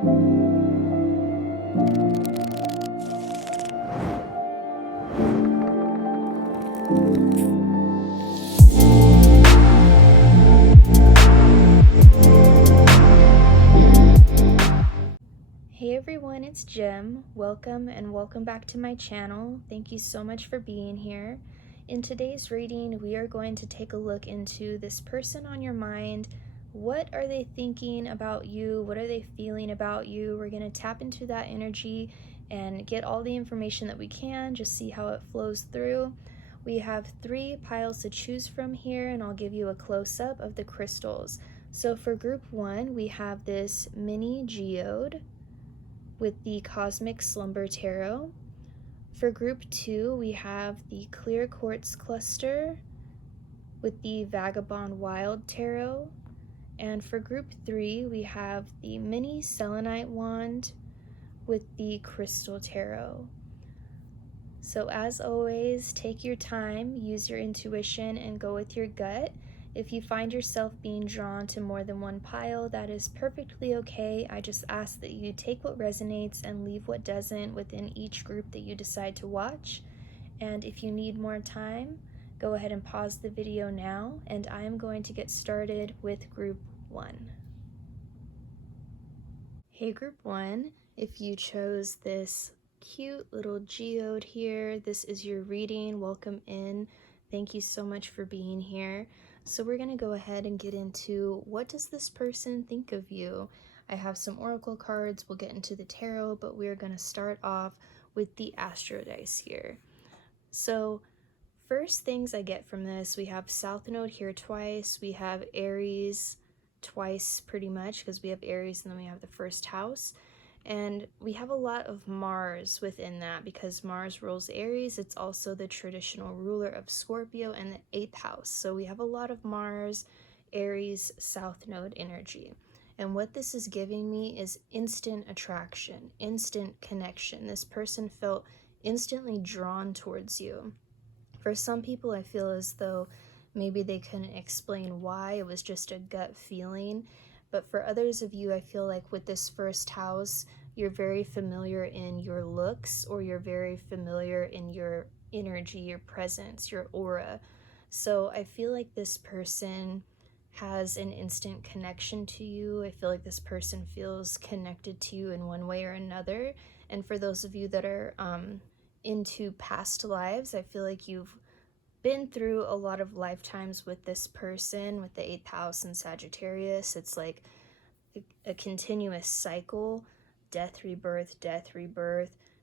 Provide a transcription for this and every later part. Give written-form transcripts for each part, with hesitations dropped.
Hey everyone, it's Jem. Welcome and welcome back to my channel. Thank you so much for being here. In today's reading, we are going to take a look into this person on your mind. What are they thinking about you? What are they feeling about you? We're going to tap into that energy and get all the information that we can, just see how it flows through. We have 3 piles to choose from here, and I'll give you a close-up of the crystals. So for group 1, we have this mini geode with the Cosmic Slumber Tarot. For group 2, we have the Clear Quartz Cluster with the Vagabond Wild Tarot. And for group 3, we have the Mini Selenite Wand with the Crystal Tarot. So as always, take your time, use your intuition, and go with your gut. If you find yourself being drawn to more than one pile, that is perfectly okay. I just ask that you take what resonates and leave what doesn't within each group that you decide to watch. And if you need more time, go ahead and pause the video now, and I am going to get started with group 1. Hey group 1, if you chose this cute little geode here, this is your reading. Welcome in. Thank you so much for being here. So we're going to go ahead and get into what does this person think of you. I have some oracle cards. We'll get into the tarot, but we're going to start off with the astro dice here. So first things I get from this, we have South Node here twice. We have Aries twice pretty much, because we have Aries and then we have the first house. And we have a lot of Mars within that, because Mars rules Aries. It's also the traditional ruler of Scorpio and the 8th house. So we have a lot of Mars, Aries, South Node energy. And what this is giving me is instant attraction, instant connection. This person felt instantly drawn towards you. For some people, I feel as though maybe they couldn't explain why. It was just a gut feeling. But for others of you, I feel like with this first house, you're very familiar in your looks, or you're very familiar in your energy, your presence, your aura. So I feel like this person has an instant connection to you. I feel like this person feels connected to you in one way or another. And for those of you that are into past lives, I feel like you've been through a lot of lifetimes with this person, with the 8th house and Sagittarius. It's like a continuous cycle, death, rebirth,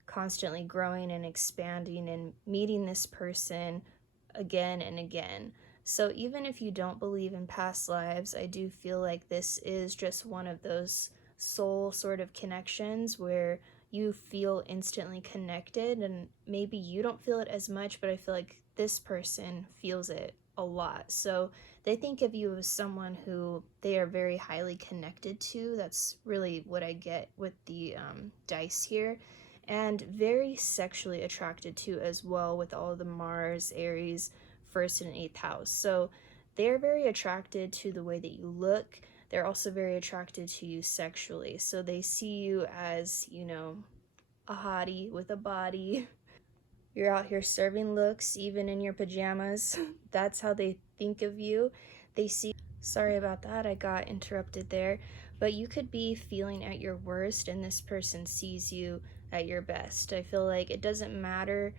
constantly growing and expanding and meeting this person again and again. So even if you don't believe in past lives, I do feel like this is just one of those soul sort of connections where you feel instantly connected, and maybe you don't feel it as much, but I feel like this person feels it a lot. So they think of you as someone who they are very highly connected to. That's really what I get with the dice here. And very sexually attracted to as well, with all of the Mars, Aries, 1st and 8th house. So they're very attracted to the way that you look. They're also very attracted to you sexually. So they see you as, you know, a hottie with a body. You're out here serving looks, even in your pajamas. That's how they think of you. They see, sorry about that, I got interrupted there. But you could be feeling at your worst, and this person sees you at your best. I feel like it doesn't matter.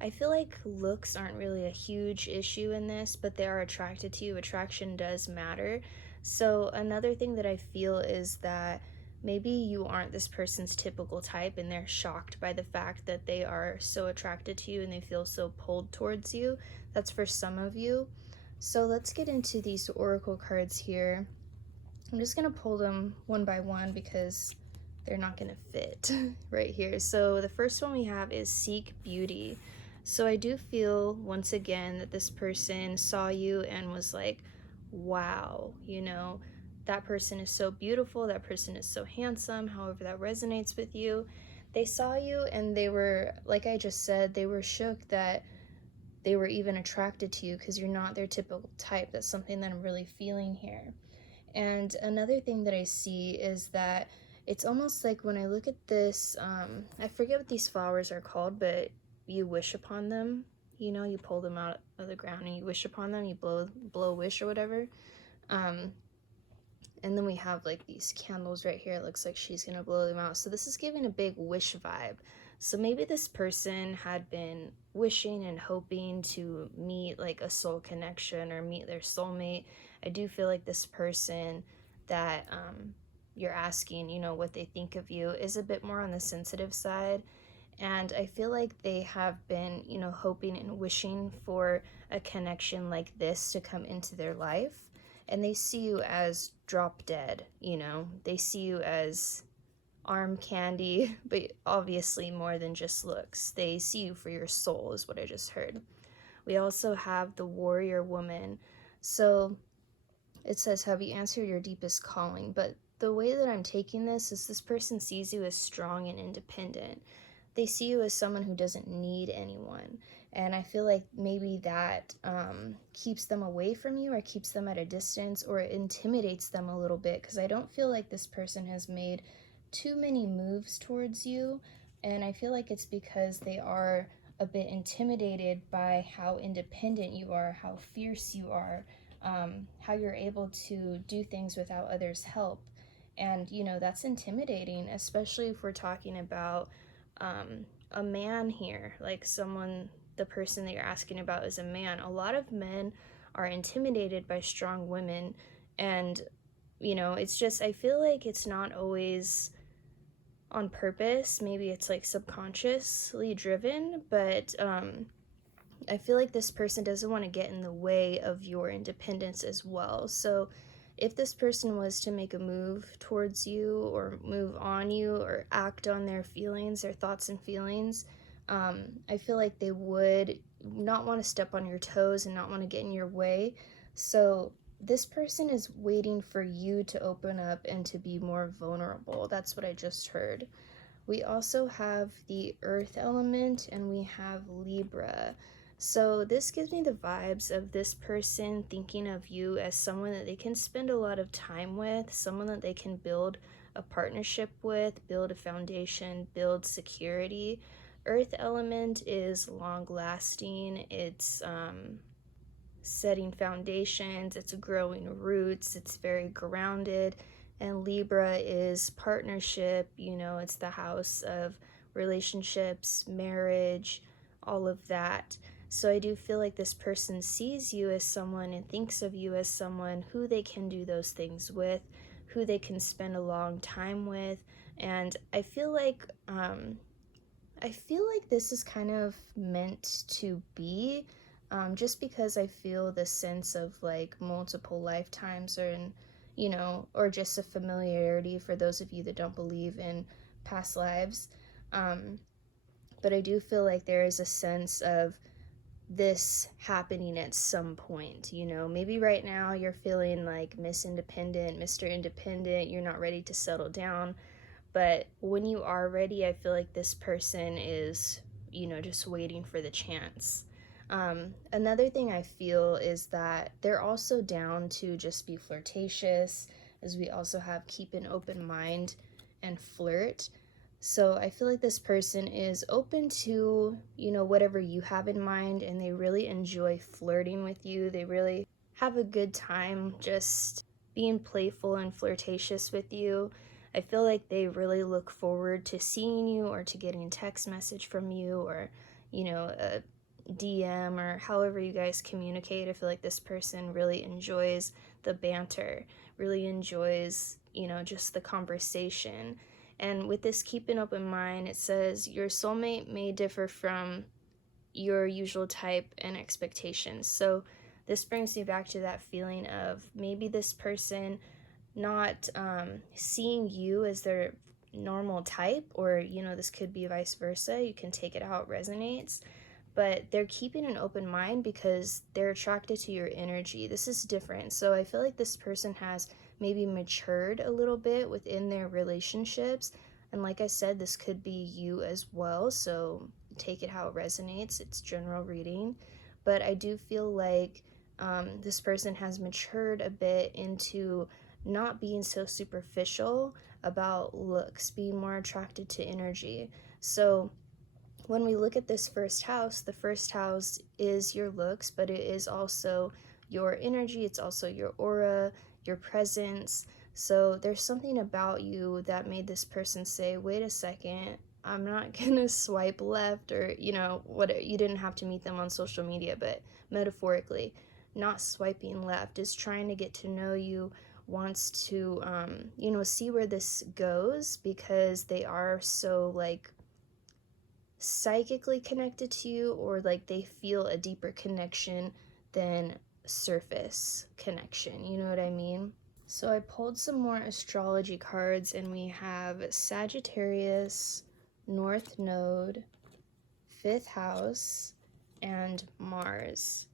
I feel like looks aren't really a huge issue in this, but they are attracted to you. Attraction does matter. So another thing that I feel is that maybe you aren't this person's typical type, and they're shocked by the fact that they are so attracted to you and they feel so pulled towards you. That's for some of you. So let's get into these oracle cards here. I'm just going to pull them one by one because they're not going to fit right here. So the first one we have is Seek Beauty. So I do feel, once again, that this person saw you and was like, wow, you know, that person is so beautiful, that person is so handsome, however that resonates with you. They saw you and they were, like I just said, they were shook that they were even attracted to you, because you're not their typical type. That's something that I'm really feeling here. And another thing that I see is that It's almost like when I look at this, I forget what these flowers are called, but you wish upon them. You know, you pull them out of the ground and you wish upon them, you blow a wish or whatever. Um, and then we have like these candles right here. It looks like she's gonna blow them out. So this is giving a big wish vibe. So maybe this person had been wishing and hoping to meet like a soul connection or meet their soulmate. I do feel like this person that you're asking, you know, what they think of you is a bit more on the sensitive side. And I feel like they have been, you know, hoping and wishing for a connection like this to come into their life. And they see you as drop dead, you know, they see you as arm candy, but obviously more than just looks. They see you for your soul, is what I just heard. We also have the warrior woman. So it says, have you answered your deepest calling? But the way that I'm taking this person sees you as strong and independent. They see you as someone who doesn't need anyone. And I feel like maybe that keeps them away from you or keeps them at a distance or it intimidates them a little bit, because I don't feel like this person has made too many moves towards you. And I feel like it's because they are a bit intimidated by how independent you are, how fierce you are, how you're able to do things without others' help. And, you know, that's intimidating, especially if we're talking about a man here, like someone, the person that you're asking about is a man. A lot of men are intimidated by strong women. And, you know, it's just, I feel like it's not always on purpose. Maybe it's like subconsciously driven, but I feel like this person doesn't want to get in the way of your independence as well. So if this person was to make a move towards you or move on you or act on their feelings, their thoughts and feelings, I feel like they would not want to step on your toes and not want to get in your way. So this person is waiting for you to open up and to be more vulnerable. That's what I just heard. We also have the earth element and we have Libra. So this gives me the vibes of this person thinking of you as someone that they can spend a lot of time with, someone that they can build a partnership with, build a foundation, build security. Earth element is long lasting, it's setting foundations, it's growing roots, it's very grounded. And Libra is partnership, you know, it's the house of relationships, marriage, all of that. So I do feel like this person sees you as someone and thinks of you as someone who they can do those things with, who they can spend a long time with. And I feel like this is kind of meant to be, just because I feel the sense of like multiple lifetimes or in, you know, or just a familiarity for those of you that don't believe in past lives. Um, but I do feel like there is a sense of this happening at some point, you know, maybe right now you're feeling like Miss Independent, Mr. Independent, you're not ready to settle down. But when you are ready, I feel like this person is, you know, just waiting for the chance. Another thing I feel is that they're also down to just be flirtatious, as we also have keep an open mind and flirt. So I feel like this person is open to, you know, whatever you have in mind, and they really enjoy flirting with you. They really have a good time just being playful and flirtatious with you. I feel like they really look forward to seeing you or to getting a text message from you or, you know, a DM or however you guys communicate. I feel like this person really enjoys the banter, really enjoys, you know, just the conversation. And with this keep an open mind, it says your soulmate may differ from your usual type and expectations. So this brings me back to that feeling of maybe this person not seeing you as their normal type, or, you know, this could be vice versa. You can take it how it resonates. But they're keeping an open mind because they're attracted to your energy. This is different. So I feel like this person has maybe matured a little bit within their relationships. And like I said, this could be you as well. So take it how it resonates. It's general reading. But I do feel like this person has matured a bit into not being so superficial, about looks, being more attracted to energy. So when we look at this first house, the first house is your looks, but it is also your energy, it's also your aura, your presence. So there's something about you that made this person say, wait a second, I'm not gonna swipe left, or what, you didn't have to meet them on social media, but metaphorically, not swiping left is trying to get to know you, wants to see where this goes, because they are so like psychically connected to you, or like they feel a deeper connection than surface connection. You know what I mean? So I pulled some more astrology cards, and we have Sagittarius, North Node, 5th house, and Mars.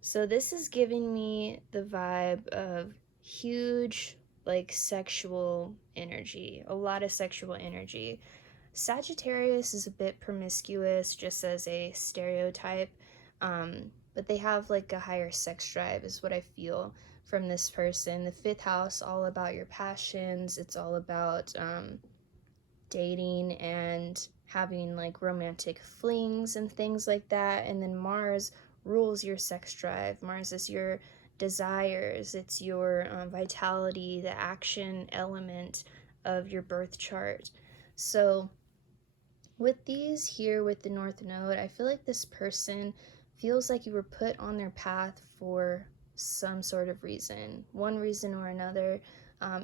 So this is giving me the vibe of huge, like, sexual energy, a lot of sexual energy. Sagittarius is a bit promiscuous, just as a stereotype, but they have like a higher sex drive, is what I feel from this person. The 5th house, all about your passions. It's all about dating and having like romantic flings and things like that. And then Mars rules your sex drive. Mars is your desires, it's your vitality, the action element of your birth chart. So with these here, with the North Node, I feel like this person feels like you were put on their path for some sort of reason, one reason or another.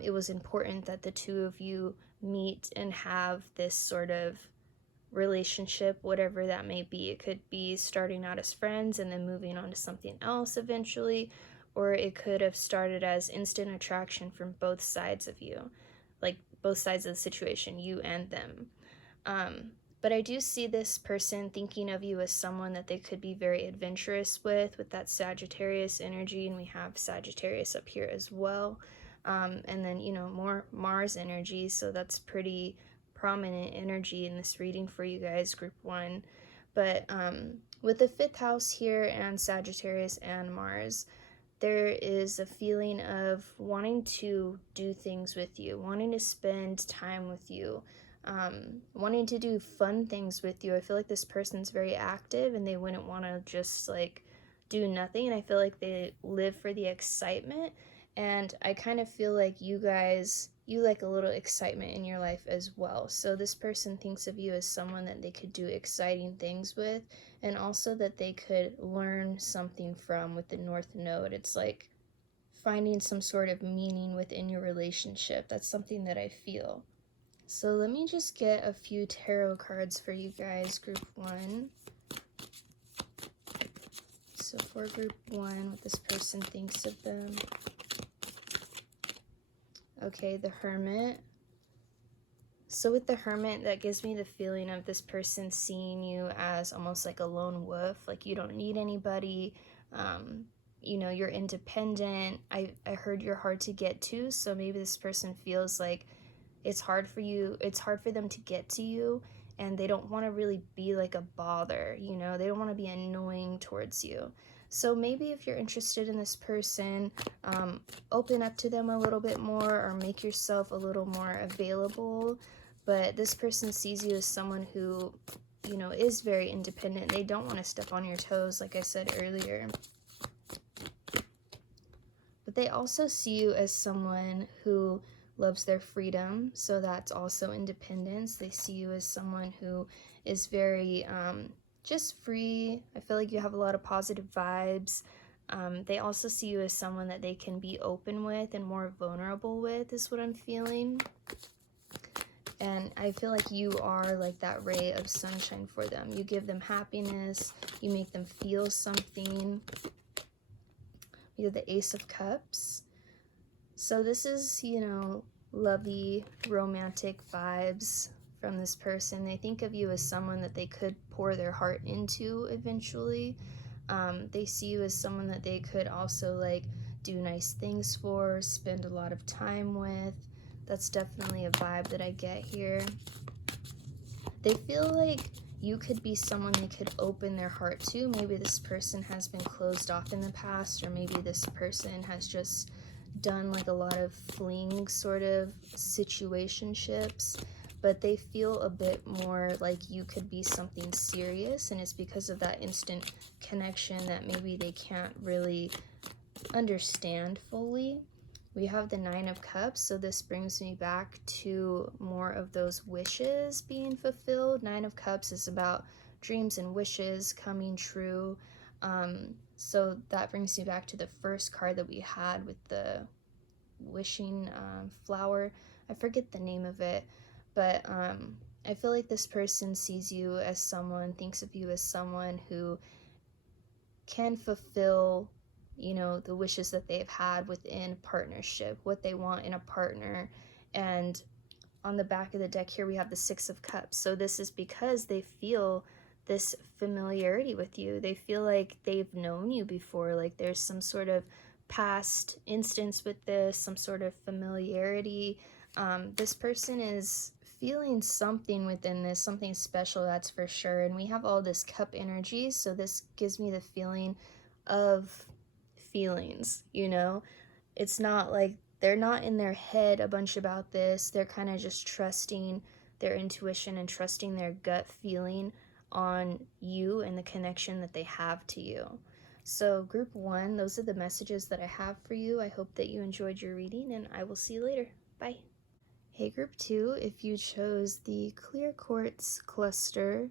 It was important that the two of you meet and have this sort of relationship, whatever that may be. It could be starting out as friends and then moving on to something else eventually, or it could have started as instant attraction from both sides of you, like both sides of the situation, you and them. But I do see this person thinking of you as someone that they could be very adventurous with that Sagittarius energy, and we have Sagittarius up here as well. And then, more Mars energy, so that's pretty prominent energy in this reading for you guys, group 1. But with the 5th house here and Sagittarius and Mars, there is a feeling of wanting to do things with you, wanting to spend time with you, wanting to do fun things with you. I feel like this person's very active and they wouldn't want to just like do nothing. And I feel like they live for the excitement. And I kind of feel like you like a little excitement in your life as well. So this person thinks of you as someone that they could do exciting things with, and also that they could learn something from with the North Node. It's like finding some sort of meaning within your relationship. That's something that I feel. So let me just get a few tarot cards for you guys, group 1. So for group 1, what this person thinks of them. Okay, the Hermit. So with the Hermit, that gives me the feeling of this person seeing you as almost like a lone wolf, like you don't need anybody. You're independent. I heard you're hard to get to, so maybe this person feels like it's hard for them to get to you, and they don't want to really be like a bother, they don't want to be annoying towards you. So maybe if you're interested in this person, open up to them a little bit more, or make yourself a little more available. But this person sees you as someone who, is very independent. They don't want to step on your toes, like I said earlier. But they also see you as someone who loves their freedom, so that's also independence. They see you as someone who is very just free. I feel like you have a lot of positive vibes. They also see you as someone that they can be open with and more vulnerable with, is what I'm feeling. And I feel like you are like that ray of sunshine for them. You give them happiness, you make them feel something. We have the Ace of Cups. So this is, lovey, romantic vibes from this person. They think of you as someone that they could pour their heart into eventually. They see you as someone that they could also like do nice things for, spend a lot of time with. That's definitely a vibe that I get here. They feel like you could be someone they could open their heart to. Maybe this person has been closed off in the past, or maybe this person has just done like a lot of fling sort of situationships, but they feel a bit more like you could be something serious, and it's because of that instant connection that maybe they can't really understand fully. We have the Nine of Cups, so this brings me back to more of those wishes being fulfilled. Nine of Cups is about dreams and wishes coming true. So that brings me back to the first card that we had with the wishing flower. I forget the name of it, but I feel like this person sees you as someone, thinks of you as someone who can fulfill, you know, the wishes that they've had within partnership, what they want in a partner. And on the back of the deck here, we have the Six of Cups. So this is because they feel this familiarity with you. They feel like they've known you before, like there's some sort of past instance with this, some sort of familiarity. This person is feeling something within this, something special, that's for sure. And we have all this cup energy, so this gives me the feeling of feelings, you know? It's not like they're not in their head a bunch about this. They're kind of just trusting their intuition and trusting their gut feeling on you and the connection that they have to you. So group 1, those are the messages that I have for you. I hope that you enjoyed your reading, and I will see you later. Bye. Hey group 2, if you chose the clear quartz cluster,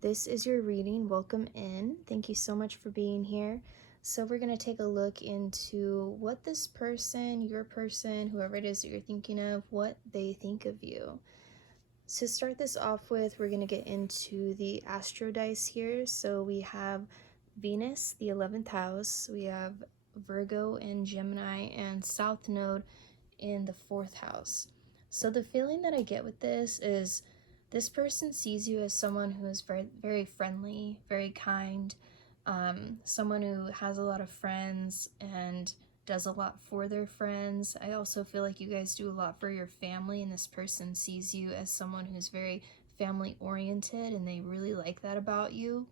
this is your reading. Welcome in. Thank you so much for being here. So we're going to take a look into what this person, your person, whoever it is that you're thinking of, what they think of you. To start this off with, we're going to get into the astro dice here. So we have Venus, the 11th house. We have Virgo and Gemini, and South Node in the 4th house. So the feeling that I get with this is this person sees you as someone who is very, very friendly, very kind, someone who has a lot of friends and does a lot for their friends. I also feel like you guys do a lot for your family, and this person sees you as someone who's very family oriented, and they really like that about you.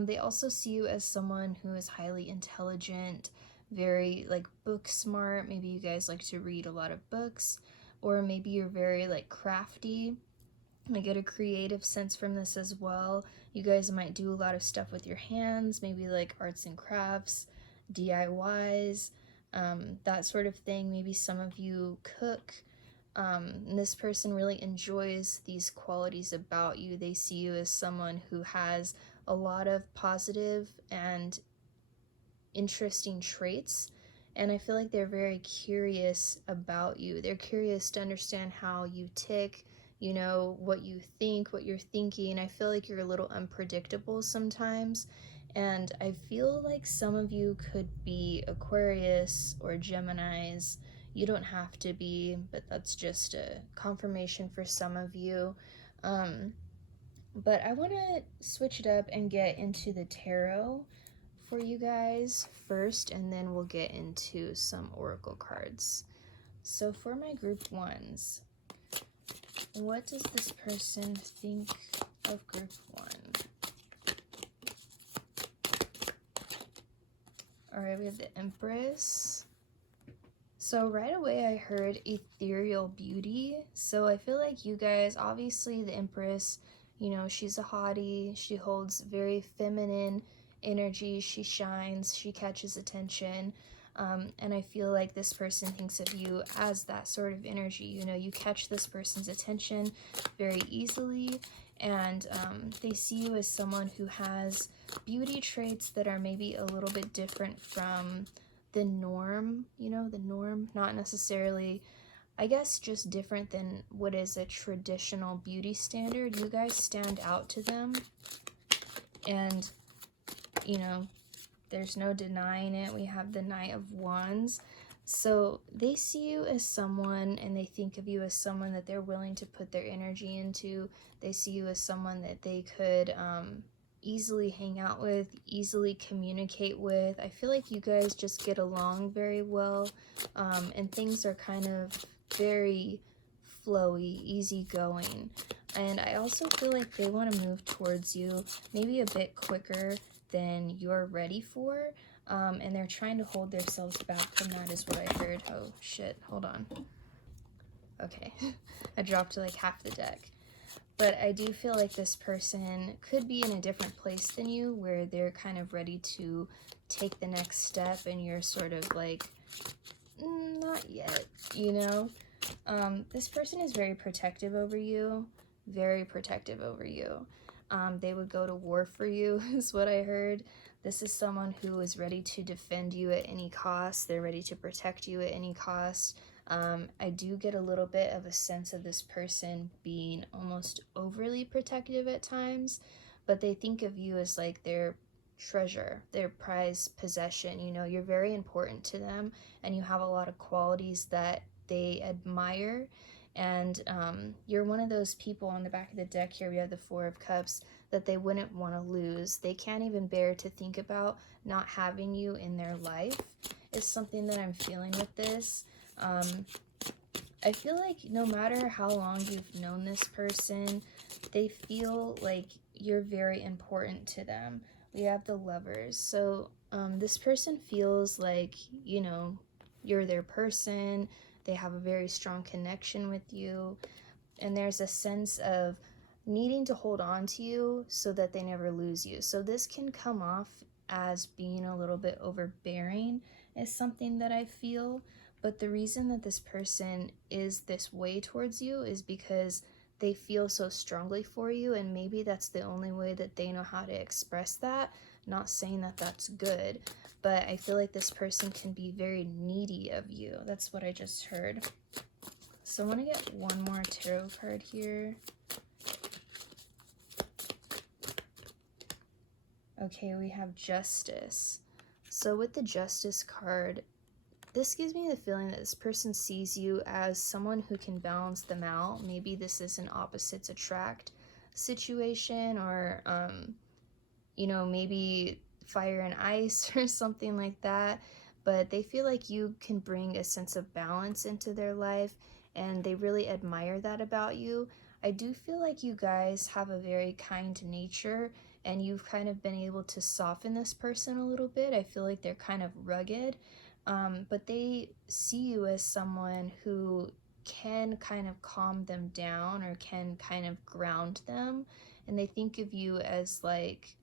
They also see you as someone who is highly intelligent, very like book smart. Maybe you guys like to read a lot of books, or maybe you're very like crafty. I get a creative sense from this as well. You guys might do a lot of stuff with your hands, maybe like arts and crafts, DIYs, that sort of thing. Maybe some of you cook. And this person really enjoys these qualities about you. They see you as someone who has a lot of positive and interesting traits, and I feel like they're very curious about you. They're curious to understand how you tick, you know, what you think, what you're thinking. I feel like you're a little unpredictable sometimes, and I feel like some of you could be Aquarius or Geminis. You don't have to be, but that's just a confirmation for some of you. But I want to switch it up and get into the tarot for you guys first, and then we'll get into some oracle cards. So for my group 1s, what does this person think of group 1? All right, we have the Empress. So right away I heard ethereal beauty. So I feel like you guys, obviously the Empress, you know, she's a hottie. She holds very feminine energy. She shines, she catches attention. And I feel like this person thinks of you as that sort of energy. You know, you catch this person's attention very easily, and they see you as someone who has beauty traits that are maybe a little bit different from the norm, you know, the norm, not necessarily, I guess, just different than what is a traditional beauty standard. You guys stand out to them, and, you know, there's no denying it. We have the Knight of Wands. So they see you as someone, and they think of you as someone that they're willing to put their energy into. They see you as someone that they could easily hang out with, easily communicate with. I feel like you guys just get along very well, and things are kind of very flowy, easygoing. And I also feel like they want to move towards you maybe a bit quicker than you're ready for. and they're trying to hold themselves back from that is what I heard. Oh shit, hold on. Okay, I dropped like half the deck. But I do feel like this person could be in a different place than you, where they're kind of ready to take the next step and you're sort of like, not yet, you know? This person is very protective over you, very protective over you. They would go to war for you, is what I heard. This is someone who is ready to defend you at any cost. They're ready to protect you at any cost. I do get a little bit of a sense of this person being almost overly protective at times, but they think of you as like their treasure, their prized possession. You know, you're very important to them, and you have a lot of qualities that they admire. And you're one of those people. On the back of the deck here, we have the Four of Cups, that they wouldn't want to lose. They can't even bear to think about not having you in their life, is something that I'm feeling with this. I feel like no matter how long you've known this person, they feel like you're very important to them. We have the Lovers. So this person feels like, you know, you're their person. They have a very strong connection with you. And there's a sense of needing to hold on to you so that they never lose you. So this can come off as being a little bit overbearing, is something that I feel. But the reason that this person is this way towards you is because they feel so strongly for you, and maybe that's the only way that they know how to express that. Not saying that that's good, but I feel like this person can be very needy of you. That's what I just heard. So I want to get one more tarot card here. Okay, we have Justice. So with the Justice card, this gives me the feeling that this person sees you as someone who can balance them out. Maybe this is an opposites attract situation, or, you know, maybe fire and ice or something like that. But they feel like you can bring a sense of balance into their life, and they really admire that about you. I do feel like you guys have a very kind nature, and you've kind of been able to soften this person a little bit. I feel like they're kind of rugged. But they see you as someone who can kind of calm them down, or can kind of ground them, and they think of you as like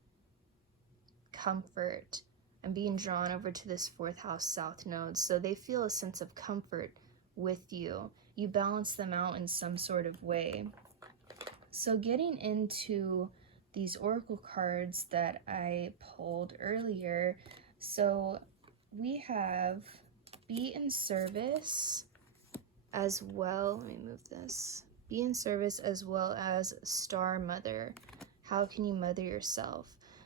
comfort. I'm being drawn over to this 4th house south node, so they feel a sense of comfort with you. You balance them out in some sort of way. So getting into these oracle cards that I pulled earlier, so we have be in service as well. Let me move this. Be in service as well as star mother. How can you mother yourself?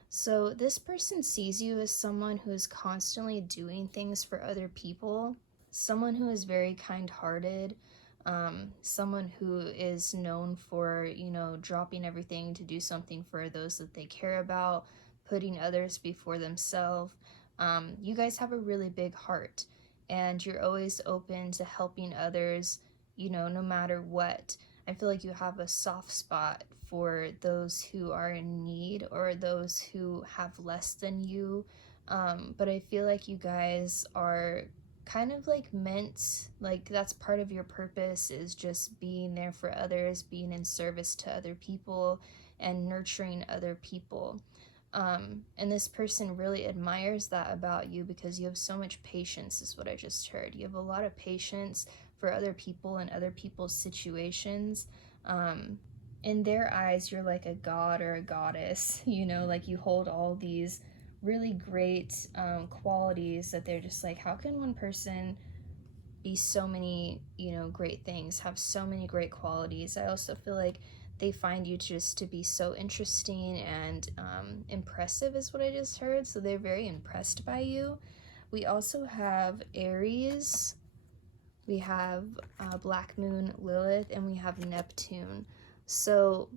So this person sees you as someone who is constantly doing things for other people, someone who is very kind-hearted, someone who is known for, you know, dropping everything to do something for those that they care about, putting others before themselves. You guys have a really big heart, and you're always open to helping others, you know, no matter what. I feel like you have a soft spot for those who are in need, or those who have less than you. But I feel like you guys are kind of like meant, like that's part of your purpose, is just being there for others, being in service to other people, and nurturing other people. And this person really admires that about you, because you have so much patience, is what I just heard. You have a lot of patience for other people and other people's situations. In their eyes, you're like a god or a goddess, you know, like you hold all these really great qualities that they're just like, how can one person be so many, you know, great things, have so many great qualities? I also feel like they find you just to be so interesting and impressive, is what I just heard. So they're very impressed by you. We also have Aries, we have Black Moon Lilith, and we have Neptune. So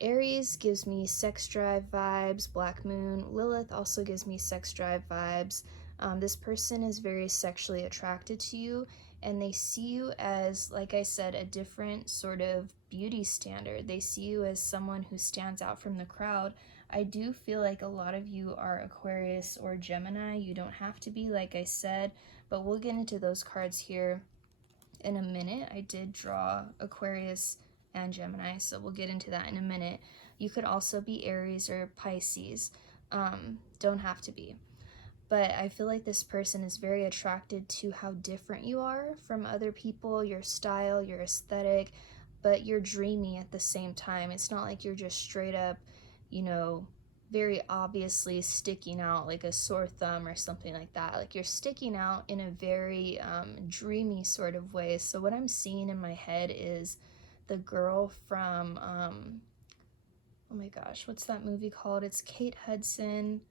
Aries gives me sex drive vibes. Black Moon Lilith also gives me sex drive vibes. This person is very sexually attracted to you, and they see you as, like I said, a different sort of beauty standard. They see you as someone who stands out from the crowd. I do feel like a lot of you are Aquarius or Gemini. You don't have to be, like I said, but we'll get into those cards here in a minute. I did draw Aquarius and Gemini, so we'll get into that in a minute. You could also be Aries or Pisces. Don't have to be. But I feel like this person is very attracted to how different you are from other people, your style, your aesthetic, but you're dreamy at the same time. It's not like you're just straight up, you know, very obviously sticking out like a sore thumb or something like that. Like you're sticking out in a very dreamy sort of way. So what I'm seeing in my head is the girl from, oh my gosh, what's that movie called? It's Kate Hudson.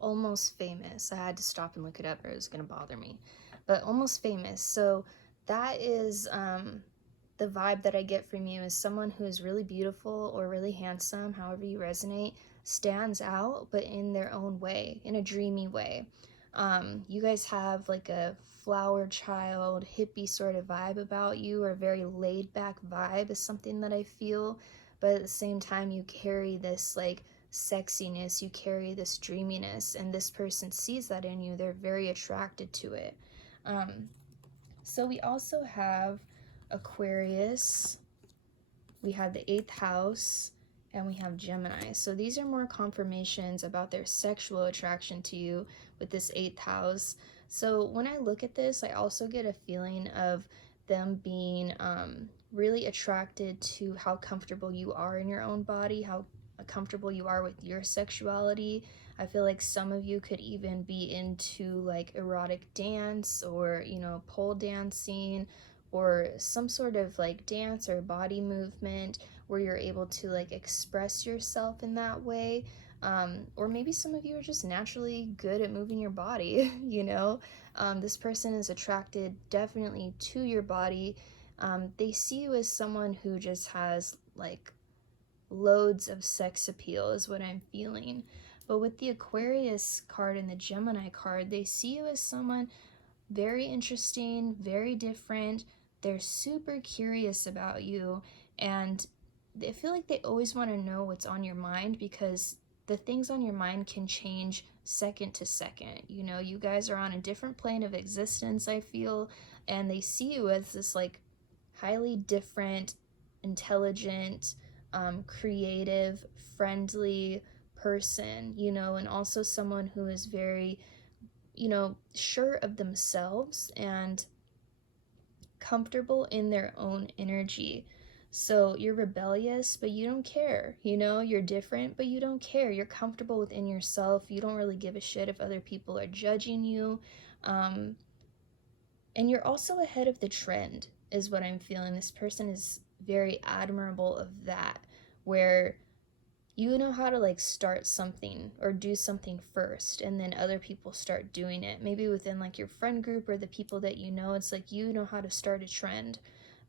Almost Famous. I had to stop and look it up or it was going to bother me. But Almost Famous. So that is the vibe that I get from you is someone who is really beautiful or really handsome, however you resonate, stands out, but in their own way, in a dreamy way. You guys have like a flower child, hippie sort of vibe about you, or a very laid back vibe is something that I feel. But at the same time, you carry this like sexiness, you carry this dreaminess, and this person sees that in you. They're very attracted to it. So we also have Aquarius, we have the 8th house, and we have Gemini. So these are more confirmations about their sexual attraction to you with this 8th house. So when I look at this, I also get a feeling of them being really attracted to how comfortable you are in your own body, how comfortable you are with your sexuality. I feel like some of you could even be into like erotic dance or, you know, pole dancing or some sort of like dance or body movement where you're able to like express yourself in that way. Or maybe some of you are just naturally good at moving your body, you know? This person is attracted definitely to your body. They see you as someone who just has like loads of sex appeal is what I'm feeling. But with the Aquarius card and the Gemini card, they see you as someone very interesting, very different. They're super curious about you, and they feel like they always want to know what's on your mind because the things on your mind can change second to second. You know, you guys are on a different plane of existence, I feel, and they see you as this like highly different, intelligent, creative, friendly person, you know, and also someone who is very, you know, sure of themselves and comfortable in their own energy. So you're rebellious, but you don't care, you know, you're different, but you don't care. You're comfortable within yourself. You don't really give a shit if other people are judging you. And you're also ahead of the trend, is what I'm feeling. This person is very admirable of that, where you know how to like start something or do something first and then other people start doing it, maybe within like your friend group or the people that you know. It's like you know how to start a trend.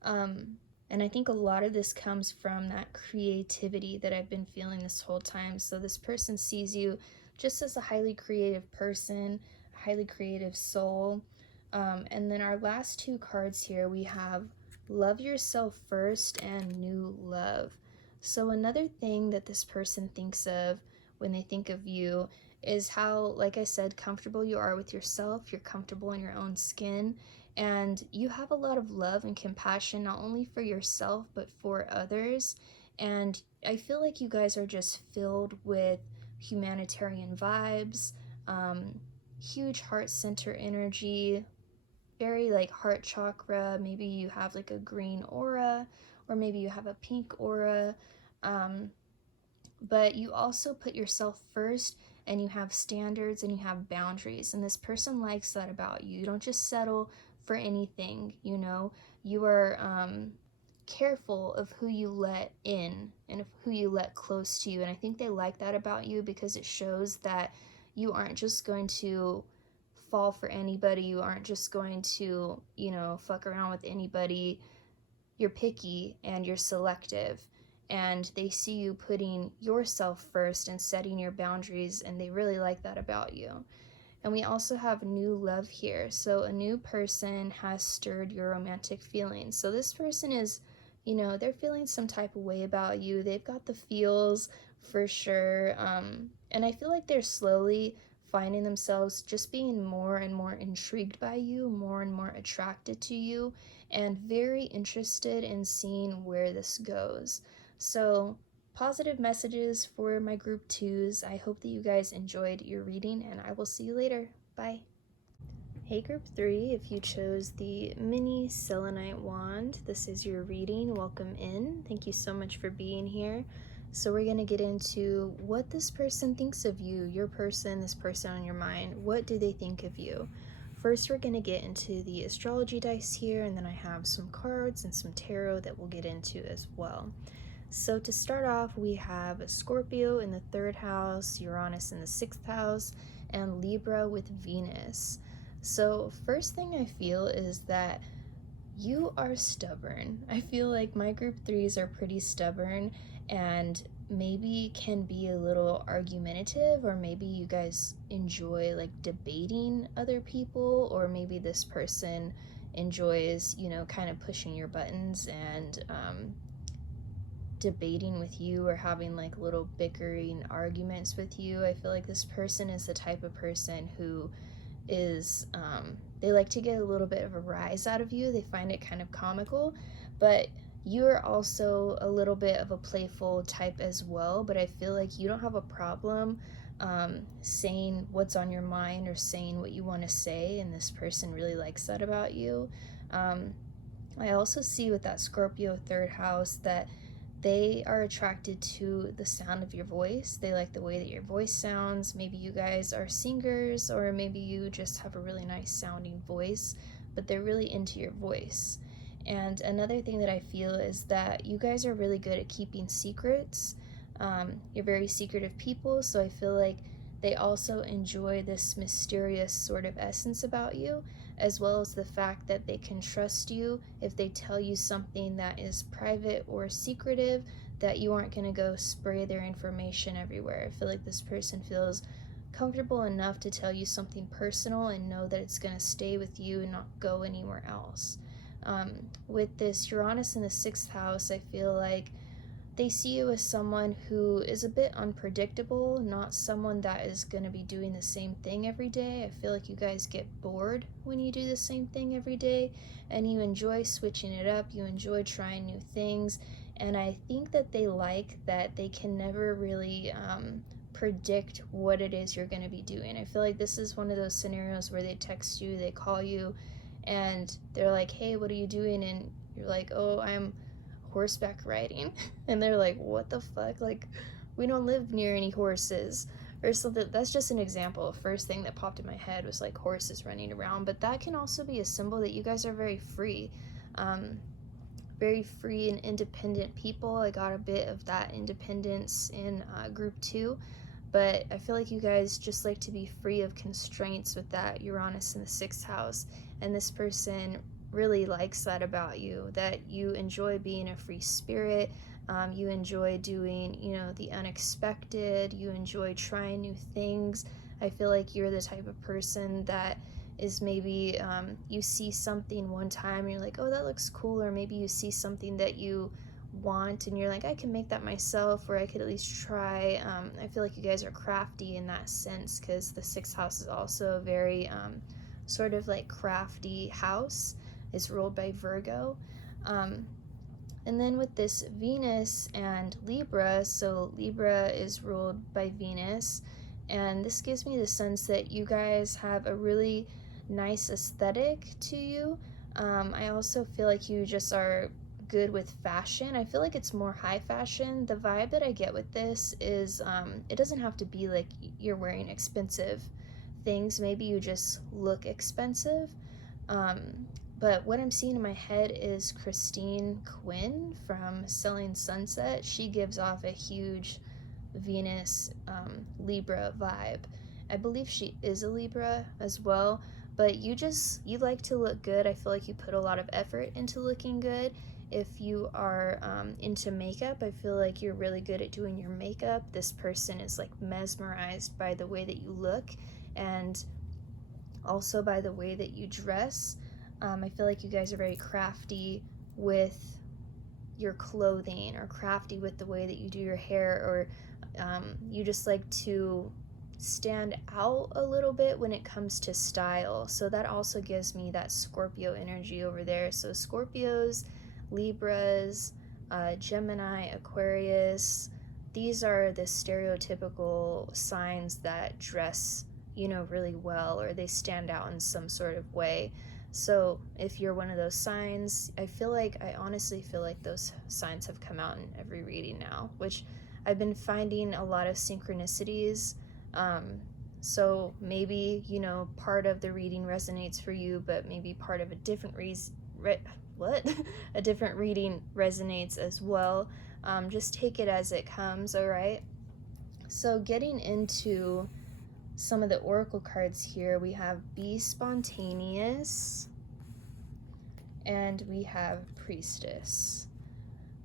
And I think a lot of this comes from that creativity that I've been feeling this whole time. So this person sees you just as a highly creative person, a highly creative soul. And then our last two cards here, we have Love Yourself First and New Love. So another thing that this person thinks of when they think of you is how, like I said, comfortable you are with yourself. You're comfortable in your own skin, and you have a lot of love and compassion, not only for yourself, but for others. And I feel like you guys are just filled with humanitarian vibes, huge heart center energy, very like heart chakra. Maybe you have like a green aura, or maybe you have a pink aura. But you also put yourself first, and you have standards and you have boundaries, and this person likes that about you. You don't just settle for anything, you know. You are careful of who you let in and of who you let close to you, and I think they like that about you because it shows that you aren't just going to fall for anybody. You aren't just going to, you know, fuck around with anybody. You're picky and you're selective, and they see you putting yourself first and setting your boundaries, and they really like that about you. And we also have new love here. So a new person has stirred your romantic feelings. So this person is you know, they're feeling some type of way about you. They've got the feels for sure. And I feel like they're slowly finding themselves just being more and more intrigued by you, more and more attracted to you, and very interested in seeing where this goes. So, positive messages for my group twos. I hope that you guys enjoyed your reading, and I will see you later. Bye. Hey group 3, if you chose the mini selenite wand, this is your reading. Welcome in. Thank you so much for being here. So we're going to get into what this person thinks of you, your person, this person on your mind. What do they think of you? First, we're going to get into the astrology dice here, and then I have some cards and some tarot that we'll get into as well. So to start off, we have a Scorpio in the 3rd house, Uranus in the 6th house, and Libra with Venus. So first thing I feel is that you are stubborn. I feel like my group 3s are pretty stubborn and maybe can be a little argumentative, or maybe you guys enjoy like debating other people, or maybe this person enjoys, you know, kind of pushing your buttons and debating with you or having like little bickering arguments with you. I feel like this person is the type of person who is they like to get a little bit of a rise out of you. They find it kind of comical, but you're also a little bit of a playful type as well. But I feel like you don't have a problem saying what's on your mind or saying what you want to say, and this person really likes that about you. I also see with that Scorpio 3rd house that they are attracted to the sound of your voice. They like the way that your voice sounds. Maybe you guys are singers, or maybe you just have a really nice sounding voice, but they're really into your voice. And another thing that I feel is that you guys are really good at keeping secrets. You're very secretive people, so I feel like they also enjoy this mysterious sort of essence about you, as well as the fact that they can trust you if they tell you something that is private or secretive, that you aren't going to go spray their information everywhere. I feel like this person feels comfortable enough to tell you something personal and know that it's going to stay with you and not go anywhere else. With this Uranus in the 6th house, I feel like they see you as someone who is a bit unpredictable, not someone that is going to be doing the same thing every day. I feel like you guys get bored when you do the same thing every day, and you enjoy switching it up, you enjoy trying new things, and I think that they like that they can never really predict what it is you're going to be doing. I feel like this is one of those scenarios where they text you, they call you, and they're like, hey, what are you doing? And you're like, oh, I'm horseback riding. And they're like, what the fuck, like, we don't live near any horses or something. That's just an example. First thing that popped in my head was like horses running around, but that can also be a symbol that you guys are very free, very free and independent people. I got a bit of that independence in group 2, but I feel like you guys just like to be free of constraints with that Uranus in the 6th house, and this person really likes that about you, that you enjoy being a free spirit. You enjoy doing, you know, the unexpected. You enjoy trying new things. I feel like you're the type of person that is maybe you see something one time and you're like, oh, that looks cool, or maybe you see something that you want and you're like, I can make that myself, or I could at least try. I feel like you guys are crafty in that sense, because the 6th house is also a very sort of like crafty house. It's ruled by Virgo. And then with this Venus and Libra, so Libra is ruled by Venus, and this gives me the sense that you guys have a really nice aesthetic to you. I also feel like you just are good with fashion. I feel like it's more high fashion. The vibe that I get with this is it doesn't have to be like you're wearing expensive things. Maybe you just look expensive. But what I'm seeing in my head is Christine Quinn from Selling Sunset. She gives off a huge Venus Libra vibe. I believe she is a Libra as well, but you like to look good. I feel like you put a lot of effort into looking good. If you are into makeup, I feel like you're really good at doing your makeup. This person is like mesmerized by the way that you look, and also by the way that you dress. I feel like you guys are very crafty with, your clothing, or crafty with the way that you do your hair, or you just like to stand out a little bit when it comes to style. So that also gives me that Scorpio energy over there. So Scorpios, Libras, Gemini, Aquarius, these are the stereotypical signs that dress, really well, or they stand out in some sort of way. So if you're one of those signs, I honestly feel like those signs have come out in every reading now, which I've been finding a lot of synchronicities. So maybe, part of the reading resonates for you, but maybe part of a different a different reading resonates as well. Just take it as it comes, all right? So getting into some of the oracle cards here, we have Be Spontaneous and we have Priestess.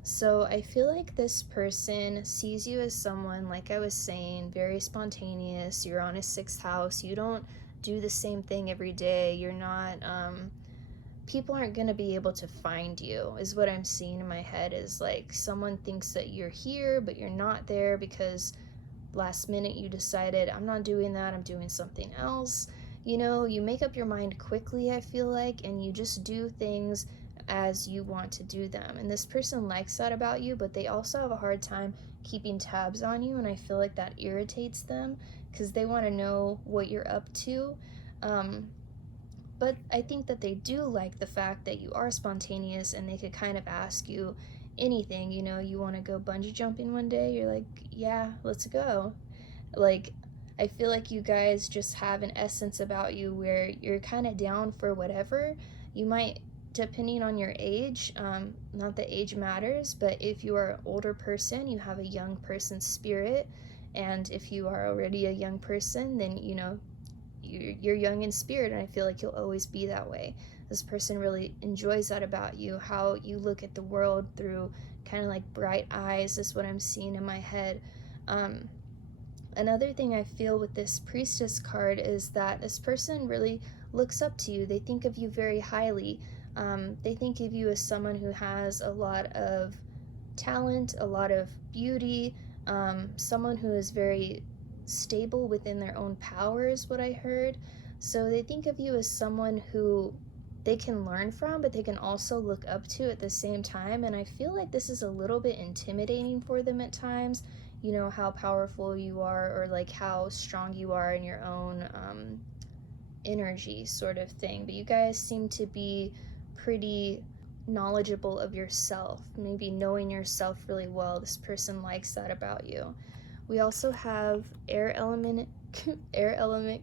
So I feel like this person sees you as someone, like I was saying, very spontaneous. You're on a 6th house. You don't do the same thing every day. You're not, people aren't going to be able to find you, is what I'm seeing in my head. Is like someone thinks that you're here, but you're not there because last minute you decided, I'm not doing that, I'm doing something else. You make up your mind quickly, I feel like, and you just do things as you want to do them. And this person likes that about you, but they also have a hard time keeping tabs on you, and I feel like that irritates them because they want to know what you're up to. But I think that they do like the fact that you are spontaneous, and they could kind of ask you anything. You want to go bungee jumping one day, you're like, yeah, let's go. Like, I feel like you guys just have an essence about you where you're kind of down for whatever. You might, depending on your age, not that age matters, but if you are an older person, you have a young person spirit. And if you are already a young person, then, you're young in spirit, and I feel like you'll always be that way. This person really enjoys that about you, how you look at the world through kind of like bright eyes, is what I'm seeing in my head. Another thing I feel with this Priestess card is that this person really looks up to you. They think of you very highly. They think of you as someone who has a lot of talent, a lot of beauty, someone who is very stable within their own power, is what I heard. So they think of you as someone who they can learn from, but they can also look up to at the same time. And I feel like this is a little bit intimidating for them at times, how powerful you are, or like how strong you are in your own energy, sort of thing. But you guys seem to be pretty knowledgeable of yourself, maybe knowing yourself really well. This person likes that about you. We also have air element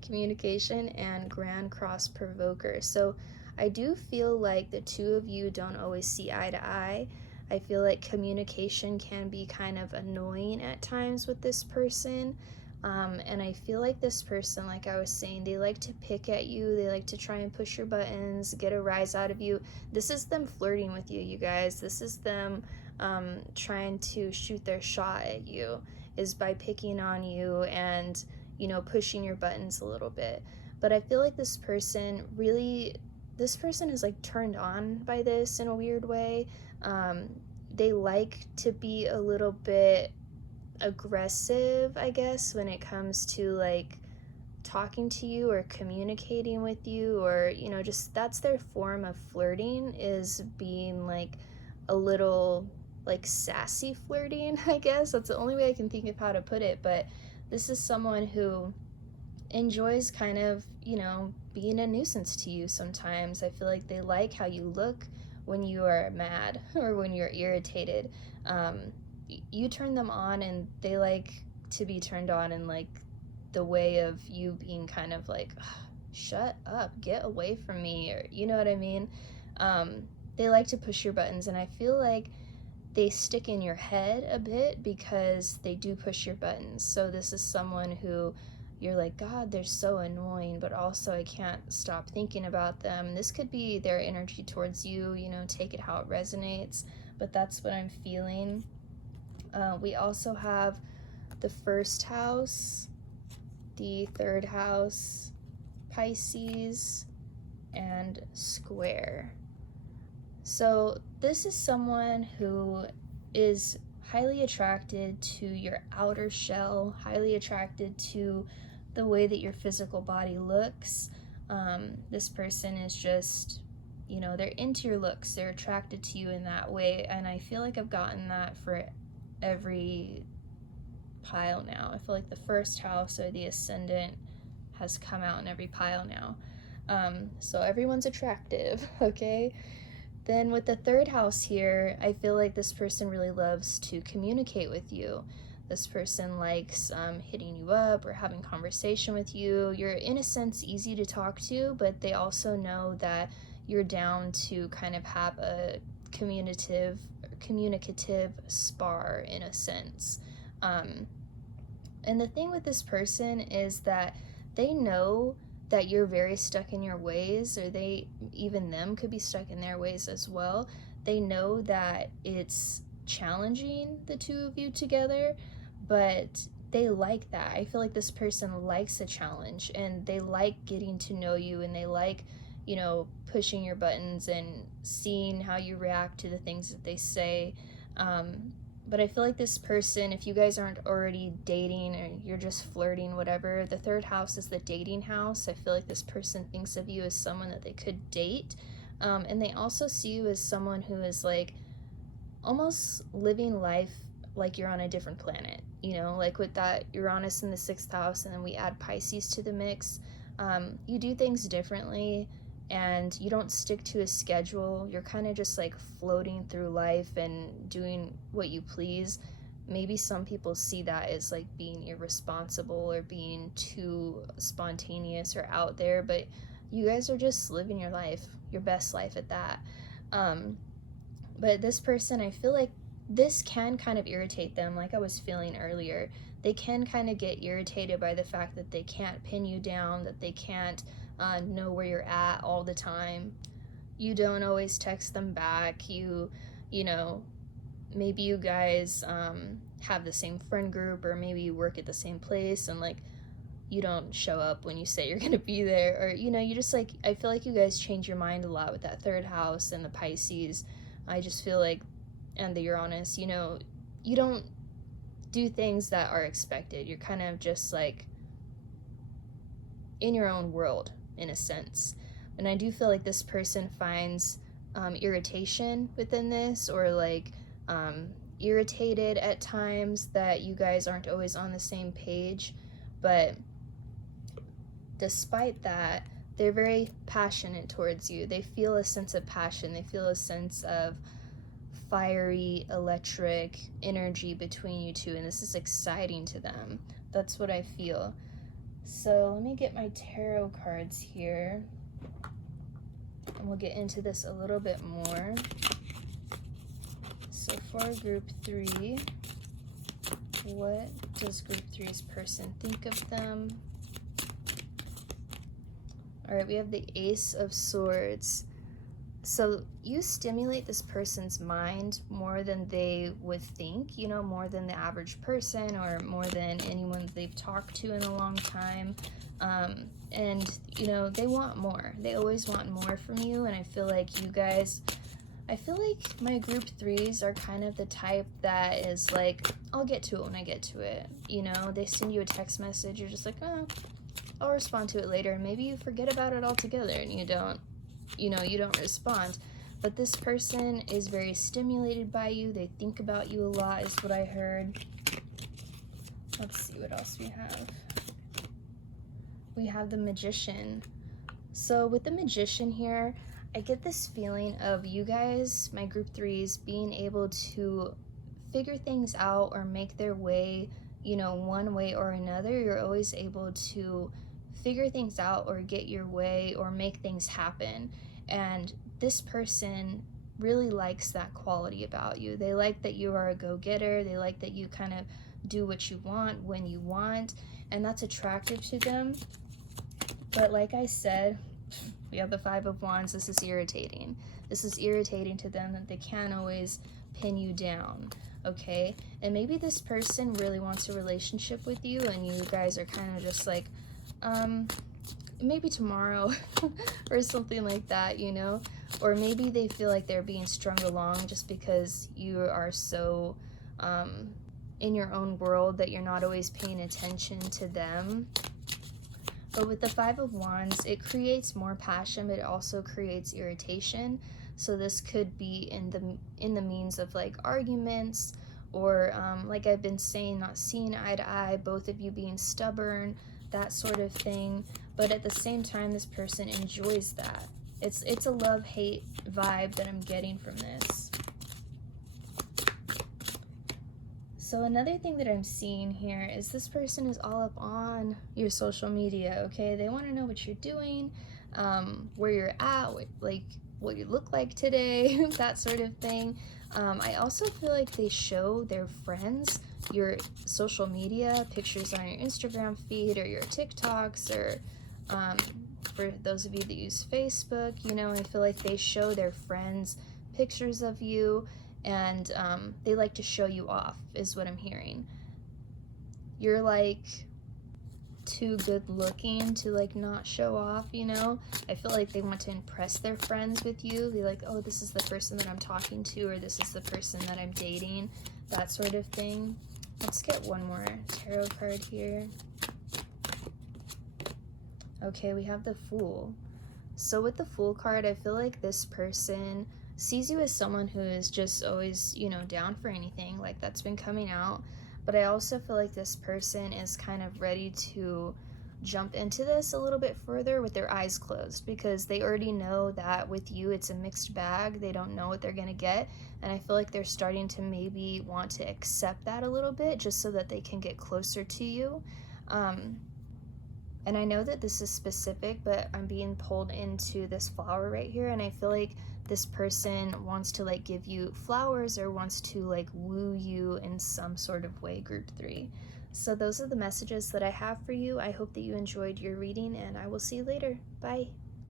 communication and Grand Cross provoker. So I do feel like the two of you don't always see eye to eye. I feel like communication can be kind of annoying at times with this person. And I feel like this person, like I was saying, they like to pick at you. They like to try and push your buttons, get a rise out of you. This is them flirting with you, you guys. This is them trying to shoot their shot at you, is by picking on you and, pushing your buttons a little bit. But I feel like this person is like turned on by this in a weird way. They like to be a little bit aggressive, I guess, when it comes to like talking to you or communicating with you, or just that's their form of flirting, is being like a little like sassy flirting, I guess. That's the only way I can think of how to put it. But this is someone who enjoys kind of, being a nuisance to you sometimes. I feel like they like how you look when you are mad or when you're irritated. You turn them on, and they like to be turned on in like the way of you being kind of like, shut up, get away from me, or you know what I mean? They like to push your buttons, and I feel like they stick in your head a bit because they do push your buttons. So this is someone who you're like, God, they're so annoying, but also I can't stop thinking about them. This could be their energy towards you, take it how it resonates, but that's what I'm feeling. We also have the 1st house, the 3rd house, Pisces, and square. So this is someone who is highly attracted to your outer shell, highly attracted to the way that your physical body looks. This person is just, they're into your looks. They're attracted to you in that way. And I feel like I've gotten that for every pile now. I feel like the first house or the ascendant has come out in every pile now. So everyone's attractive, okay? Then with the third house here, I feel like this person really loves to communicate with you. This person likes hitting you up or having conversation with you. You're in a sense easy to talk to, but they also know that you're down to kind of have a communicative spar in a sense. And the thing with this person is that they know that you're very stuck in your ways, or even them could be stuck in their ways as well. They know that it's challenging the two of you together, but they like that. I feel like this person likes a challenge, and they like getting to know you, and they like, pushing your buttons and seeing how you react to the things that they say. But I feel like this person, if you guys aren't already dating or you're just flirting, whatever, the third house is the dating house. I feel like this person thinks of you as someone that they could date. And they also see you as someone who is like almost living life like you're on a different planet, like with that Uranus in the 6th house, and then we add Pisces to the mix. You do things differently, and you don't stick to a schedule. You're kind of just like floating through life and doing what you please. Maybe some people see that as like being irresponsible or being too spontaneous or out there, but you guys are just living your life, your best life at that. But this person, I feel like this can kind of irritate them, like I was feeling earlier. They can kind of get irritated by the fact that they can't pin you down, that they can't know where you're at all the time. You don't always text them back. Maybe you guys have the same friend group, or maybe you work at the same place, and like you don't show up when you say you're gonna be there, or you just like, I feel like you guys change your mind a lot with that third house and the Pisces. I just feel like, and the Uranus, you don't do things that are expected. You're kind of just like in your own world in a sense. And I do feel like this person finds irritation within this, or like irritated at times that you guys aren't always on the same page. But despite that, they're very passionate towards you. They feel a sense of passion. They feel a sense of fiery, electric energy between you two, and this is exciting to them. That's what I feel. So let me get my tarot cards here, and we'll get into this a little bit more. So for group 3, what does group 3's person think of them? All right, we have the Ace of Swords. So you stimulate this person's mind more than they would think, more than the average person, or more than anyone they've talked to in a long time. And they want more. They always want more from you. And I feel like my group 3s are kind of the type that is like, I'll get to it when I get to it. They send you a text message, you're just like, oh, I'll respond to it later. And maybe you forget about it altogether and you don't respond. But this person is very stimulated by you. They think about you a lot, is what I heard. Let's see what else we have. We have the Magician. So with the Magician here, I get this feeling of you guys, my group 3s, being able to figure things out or make their way, one way or another. You're always able to figure things out or get your way or make things happen. And this person really likes that quality about you. They like that you are a go-getter. They like that you kind of do what you want when you want, and that's attractive to them. But like I said, we have the 5 of Wands. This is irritating. This is irritating to them, that they can't always pin you down, okay? And maybe this person really wants a relationship with you, and you guys are kind of just like, maybe tomorrow or something like that, you know? Or maybe they feel like they're being strung along just because you are so in your own world that you're not always paying attention to them. But with the Five of Wands, it creates more passion, but it also creates irritation. So this could be in the means of like arguments, or like I've been saying, not seeing eye to eye, both of you being stubborn, that sort of thing. But at the same time, this person enjoys that. It's a love-hate vibe that I'm getting from this. So another thing that I'm seeing here is this person is all up on your social media, okay? They want to know what you're doing, where you're at, what you look like today, that sort of thing. I also feel like they show their friends your social media, pictures on your Instagram feed or your TikToks, or for those of you that use Facebook, you know, I feel like they show their friends pictures of you, and they like to show you off, is what I'm hearing. You're like too good looking to like not show off, you know? I feel like they want to impress their friends with you. They're like, oh, this is the person that I'm talking to, or this is the person that I'm dating, that sort of thing. Let's get one more tarot card here. Okay, we have the Fool. So with the Fool card, I feel like this person sees you as someone who is just always, you know, down for anything, like that's been coming out. But I also feel like this person is kind of ready to jump into this a little bit further with their eyes closed, because they already know that with you it's a mixed bag. They don't know what they're gonna get, and I feel like they're starting to maybe want to accept that a little bit just so that they can get closer to you. And I know that this is specific, but I'm being pulled into this flower right here, and I feel like this person wants to like give you flowers or wants to like woo you in some sort of way, group 3. So those are the messages that I have for you. I hope that you enjoyed your reading, and I will see you later. Bye.